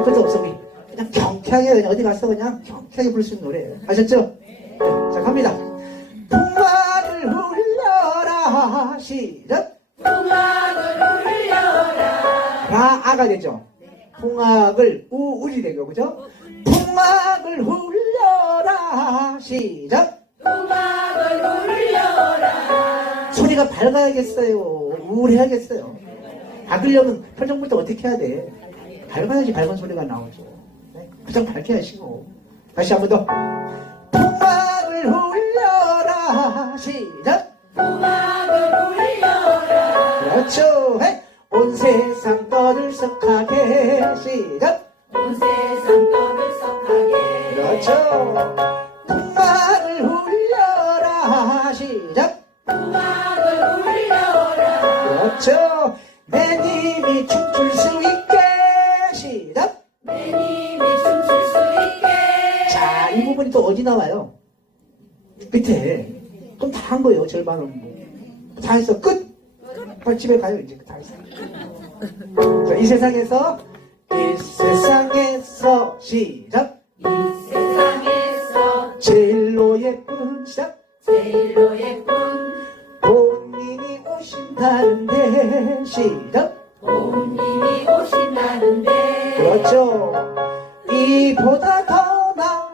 할 것도 없어 우리 그냥 경쾌하게 그냥 어디 가서 그냥 경쾌하게 부를 수 있는 노래예요 아셨죠? 네. 자 갑니다. 풍악을 울려라 시작 풍악을 울려라. 라 아가 되죠. 풍악을 우 울이 되고 그죠? 풍악을 울려라 시작 풍악을 울려라. 소리가 밝아야겠어요? 우울해야겠어요? 밝으려면 표정부터 어떻게 해야 돼 밝아야지 밝은 소리가 나오죠. 네, 가장 밝게 하시고 다시 한 번 더. 풍악을 울려라. 시작. 풍악을 울려라. 그렇죠. 헤이. 온 세상 떠들썩하게. 시작. 온 세상 떠들썩하게. 그렇죠. 풍악을 울려라. 시작. 풍악을 울려라. 그렇죠. 내 님이 춤출 수 있게 10분이 또 어디 나와요? 밑에. 그럼 다 한 거예요, 절반은. 뭐. 다 했어. 끝! 빨리 집에 가요, 이제. 다 했어. 자, 이 세상에서, 이 세상에서, 시작! 이 세상에서, 제일로 예쁜, 시작! 제일로 예쁜, 본인이 오신다는데, 시작!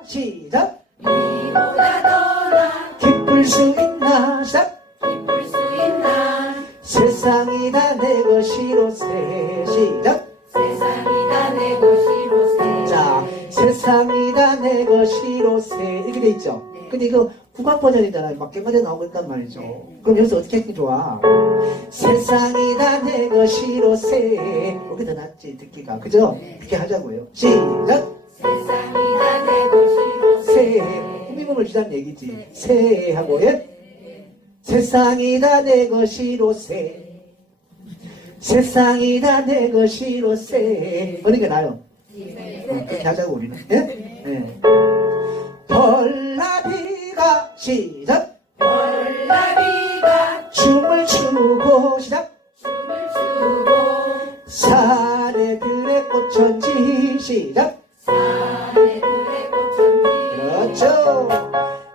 시작. 이보다 더나 기쁠 수 있나 시작 기쁠 수 있나. 세상이 다 내 것이로세. 시작. 세상이 다 내 것이로세. 자 세상이 다 내 것이로세. 이렇게 돼 있죠? 근데 이거 국악 버전이잖아요. 막 깽가리 나오고 있단 말이죠. 그럼 여기서 어떻게 하기 좋아? 세상이 다 내 것이로세. 여기 더 낫지 듣기가. 그죠? 그렇게 하자고요. 시작. 내 것이로세 새 꾸밈을 주자는 얘기지 새 하고 예? 세상이 다 내 것이로세 세상이 다 내 것이로세 어느 게 나요? 어, 그렇게 하자고 우리는 예? 예. 벌나비가 시작 벌나비가 춤을 추고 시작 춤을 추고 사내들의 꽃천지 시작 사내들의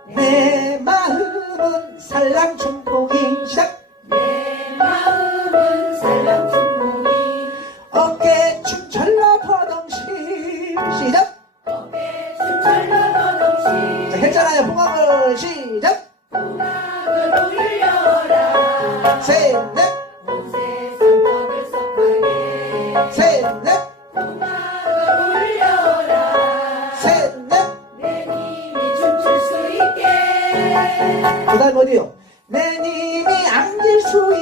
내 마음은 살랑춤뽕이 시작 내 마음은 살랑춤뽕이 어깨춤 철러버덩시 시작. 어깨춤 철러버덩시 자, 했잖아요. 풍악을 시작 그 다음 어디요? 내 님이 안길 수